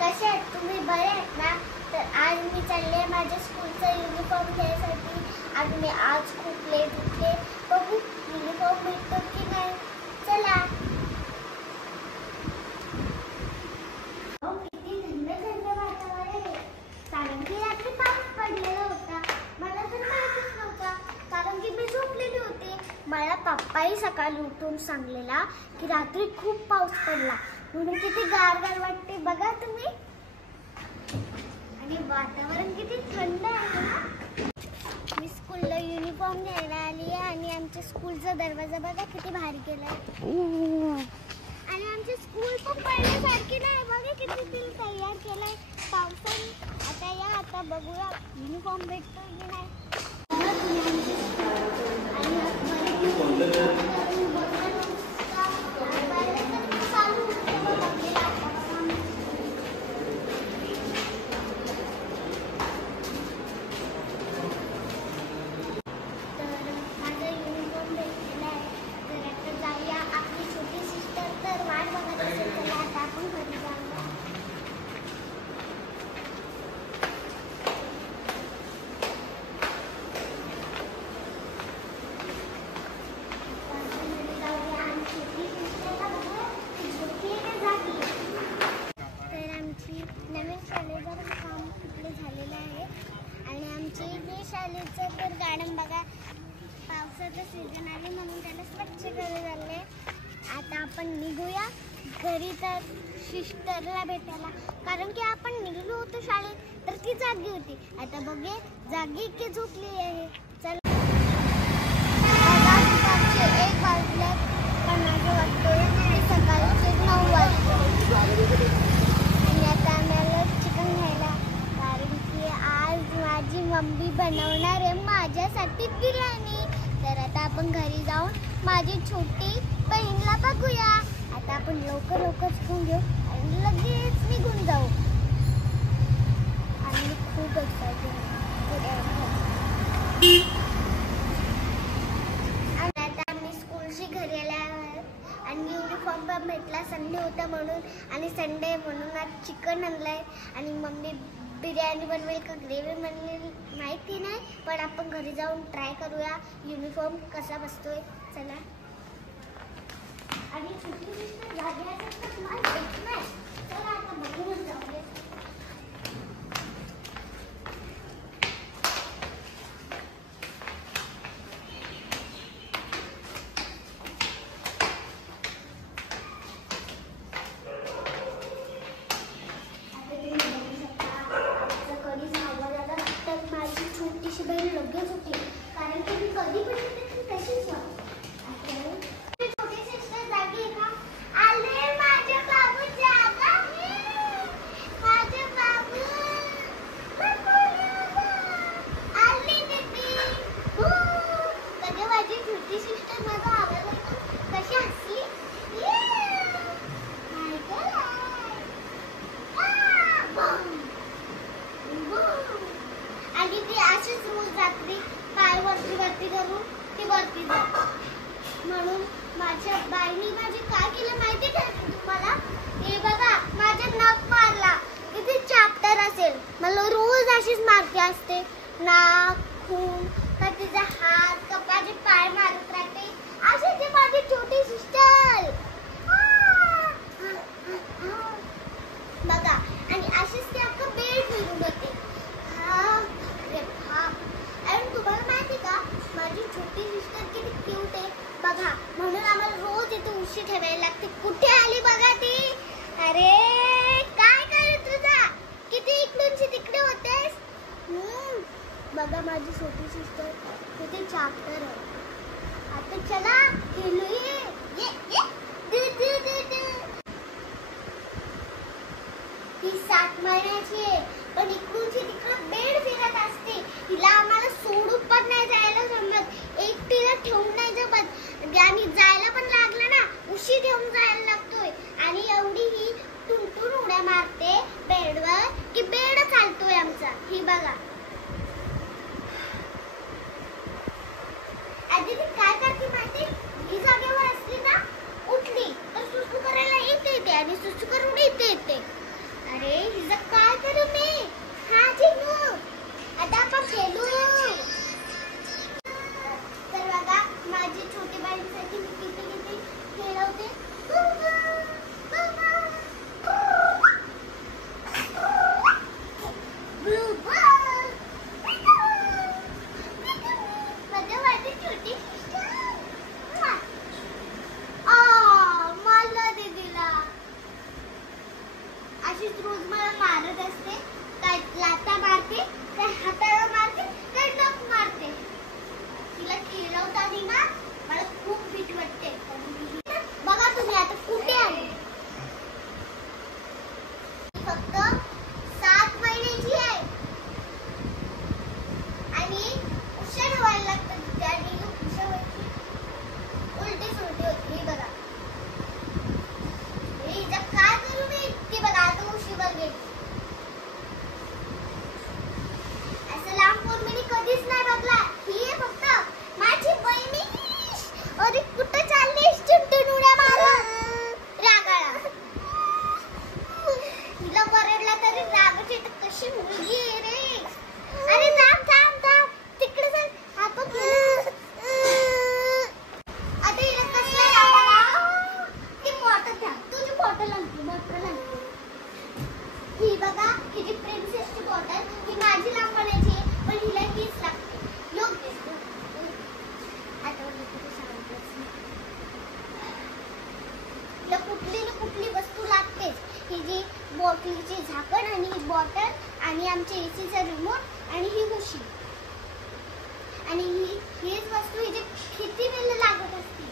कसे आहेत तुम्ही? बरे आहेत ना? तर आज मी चालले माझ्या स्कूलचा युनिफॉर्म घ्यायसाठी. आणि मी आज खूप लेट उठले. बघू युनिफॉर्म भेटतो की नाही. चला. किती थंड थंड वातावरण आहे. कारण की रात्री पाऊस पडलेला होता. मला तर माहितीच नव्हता, कारण की मी झोपलेली होते. मला पप्पाही सकाळी उठून सांगलेला की रात्री खूप पाऊस पडला, म्हणून किती गारगार वाटते बघा तुम्ही. आणि वातावरण किती थंड आहे ना. मी स्कूलला युनिफॉर्म घ्यायला आली आहे आणि आमच्या स्कूलचा दरवाजा बघा किती भारी केलाय. आणि आमची स्कूल पण पडण्यासारखी नाही बघा, किती दिल तयार केलाय पावसाने. आता बघूया युनिफॉर्म भेटतो की नाही. शाळेचं तर गार्डन बघा, पावसाचं सीझन आले म्हणून त्याला स्वच्छ करायला झाले. आता आपण निघूया घरी तर सिस्टरला भेटायला, कारण की आपण निघलो होतो शाळेत तर ती जागी होती. आता बघे जागी की झोपली आहे. चला. 1 वाजले पण माझं वाटतोय सकाळचे 9 वाजले. आणि आता आम्हाला चिकन घ्यायला, कारण की आज माझी मम्मी बनवणार आहे माझ्यासाठी बिर्याणी. तर आता आपण घरी जाऊन माझी छोटी बहीणला बघूया. आता आपण लवकर चिकन घेऊ आणि लगेच निघून जाऊ. आणि खूप एक्साइटेड आता आम्ही स्कूलशी घरी आल्या आणि युनिफॉर्म पण भेटला. संडे होता म्हणून, आणि संडे म्हणून आज चिकन आणलंय. आणि मम्मी बिर्याणी बनवेल का ग्रेव्ही बनवेल माहिती नाही, पण आपण घरी जाऊन ट्राय करूया युनिफॉर्म कसा बसतोय. चला. आणि चला आता बघून जाऊया. छोटीशी बहीण लगेच होती, कारण की मी कधी पण येते तशीच छोटी सिस्टर जागी आहे का? आले माझे बाबू, जागा माझे बाबू आले दीदी. कधी माझी छोटी सिस्टर माझा आवाज ऐकून कशी हसली. आणि ती अशीच रोज रात्री पाय वरती करून ती वरती जाते. म्हणून माझ्या बाईनी माझी काय केलं माहिती का तुम्हाला? हे बघा माझ्या नख मारला. किती चॅप्टर असेल. मला रोज अशीच मारती असते. नाक, खून, तर तिचा हात, कपाचे पाय मारत राहते. अशी ती माझी छोटी सिस्टर बघा. आणि अशीच ती अख्खा बेड फिरून होते. आणि तुम्हाला माहिती का माझी छोटी सिस्टर किती क्यूट आहे बघा. म्हणून आम्हाला रोज इथे उशी ठेवायला लागते. कुठे आली बघा ती. अरे काय करत तुझा, किती इकडूनची तिकडे होतेस. बघा माझी छोटी सिस्टर किती चॅप्टर आहे. आता चला खेळूया. ती 7 महिन्याची आहे, पण इकडूनची तिकडे बेड फिरत असते. तिला आम्हाला सोडून पण नाही जायला जमत, एकटीला ठेवून नाही जमत. आणि जायला पण लागलं ना उशी ठेवून जायला लागतोय. आणि एवढी ही टुनटुन उड्या मारते बेडवर की बेड चालतोय आमचा. ही बघा. आधी ती काय करते माहिती? ही जागेवर असली ना, उठली तर सुसू करायला येते आणि सुसू करून इथे येते. अरे अशीच रोज मला मारत असते. काय लाथा मारते, काय हाताला मारते, काय नख मारते. तिला चिडवताना ना मला खूप भीती वाटते. बघा तुम्ही आता कुठे आले. फक्त 7 महिन्याची आहे आणि उशीर व्हायला लागतं. त्या दिवशी उशीर व्हायची उलटी सुलटी होती. बघा हिचं काय करू मी. ती बघा आता उशीर बघेल. असं लांब मी कधीच नाही बघला. ही फक्त माझी बहिणी. अरे कुठं चाललीस चिमटी उड्या मारत रागाळा. हिला वरडला तरी रागाची तर कशी मुलगी आहे रे. अरे थांब थांब थांब तिकडे चल. आपण आता हिला कसला रागाळा. ती बॉटल घ्या. तुझी बॉटल आणते. बॉटल आणते. ही बघा हिची प्रिन्सेसची बॉटल. ही माझी लांब बनायची पण हिला हीच लागते. योग्य आता हिला कुठली ना कुठली वस्तू लागतेच. ही जी बॉटलची झाकण आणि ही बॉटल आणि आमच्या एसीचा रिमोट आणि ही उशी आणि हीच वस्तू हिची किती वेळ लागत असते.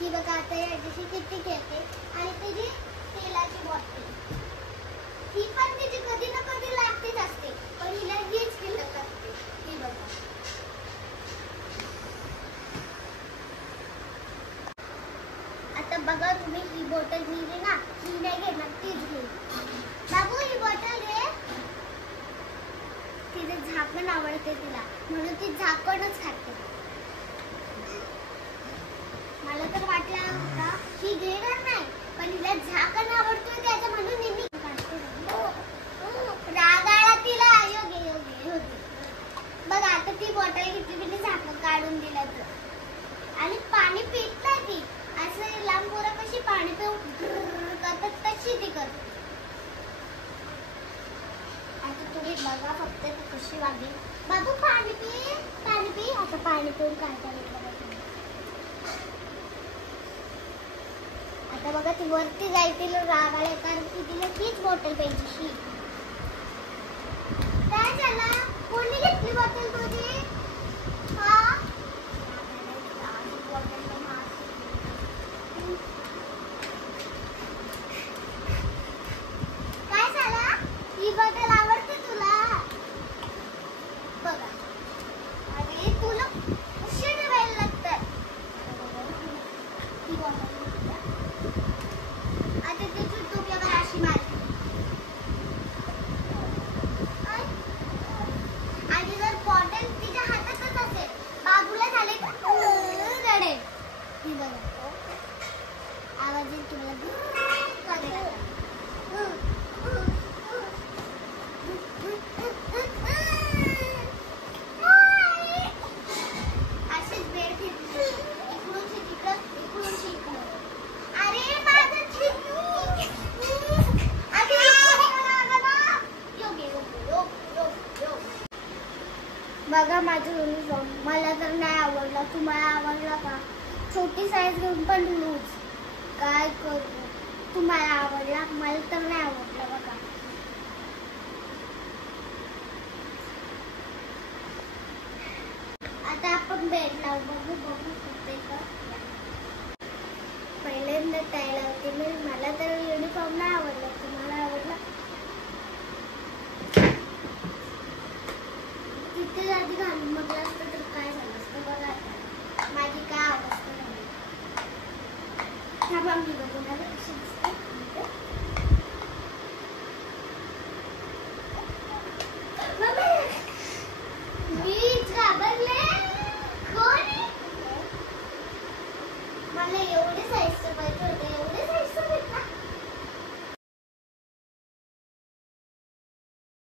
ही बघा आता याच्याशी किती खेळते. आणि तिची तेलाची बॉटल ही पण तिची कधी ना कधी लागतेच असते. पण हिला हीच खेळत असते. ही बघा आता बघा तुम्ही ही बॉटल घेतली ना. ही नाही घेणार तीच घेईल. बाबू ही बॉटल घे. तिचं झाकण आवडते तिला म्हणून ती झाकणच खाते. मला तर वाटलं होता ही घेणार नाही पण हिला झाकण आवडतोय त्याचं म्हणून नेहमी रागाळा तिला. योग्य योग्य योग्य. बघ आता ती बॉटल घेतली मी झाकण काढून दिलं तर आणि पाणी पित नाही ती. असं लांब पोरं कशी पाणी पिऊन करतात तशी ती करते. आता तुम्ही बघा फक्त ती कशी वागेल. बाबू पाणी पी पाणी पी. आता पाणी पिऊन काढता येईल. आता बघा ती वरती जाईल. तिला राग आलाय कारण की तिला हीच बॉटल पाहिजे. काय झालं. कोणी घेतली बॉटल तुझी. हा काय झालं. ही बॉटल आवडते तुला. बघा अरे तुला उशीर व्हायला लागतं. ही बॉटल आता तिची डोक्यावर अशी मारली आणि जर बॉटल तिच्या हातातच असेल बाबूला झाले रडेल. ही बघा आवाज येईल तुम्हाला. अशीच बेड घेतली इकडूनशी तिकडं इकडूनशी इकडं. अरे माझं चिमू. बघा माझं युनिफॉर्म मला तर नाही आवडला. तुम्हाला आवडला का. छोटी साईज घेऊन पण लूज. काय करू. तुम्हाला आवडला मला तर नाही आवडला. बघा आता आपण बेड लावू. बघू बघू कुठे का. पहिल्यांदा ताईला होते मी. मला तर युनिफॉर्म नाही आवडला. तुम्हाला आवडला. तिथे आधी घालून बघलं असतं तर काय झालं असतं. बघा माझी काय अवस्था झाली. थांबा मी बघून आले कशी दिसते. मी घाबरले. कोण मला एवढे साईजचं पाहिजे.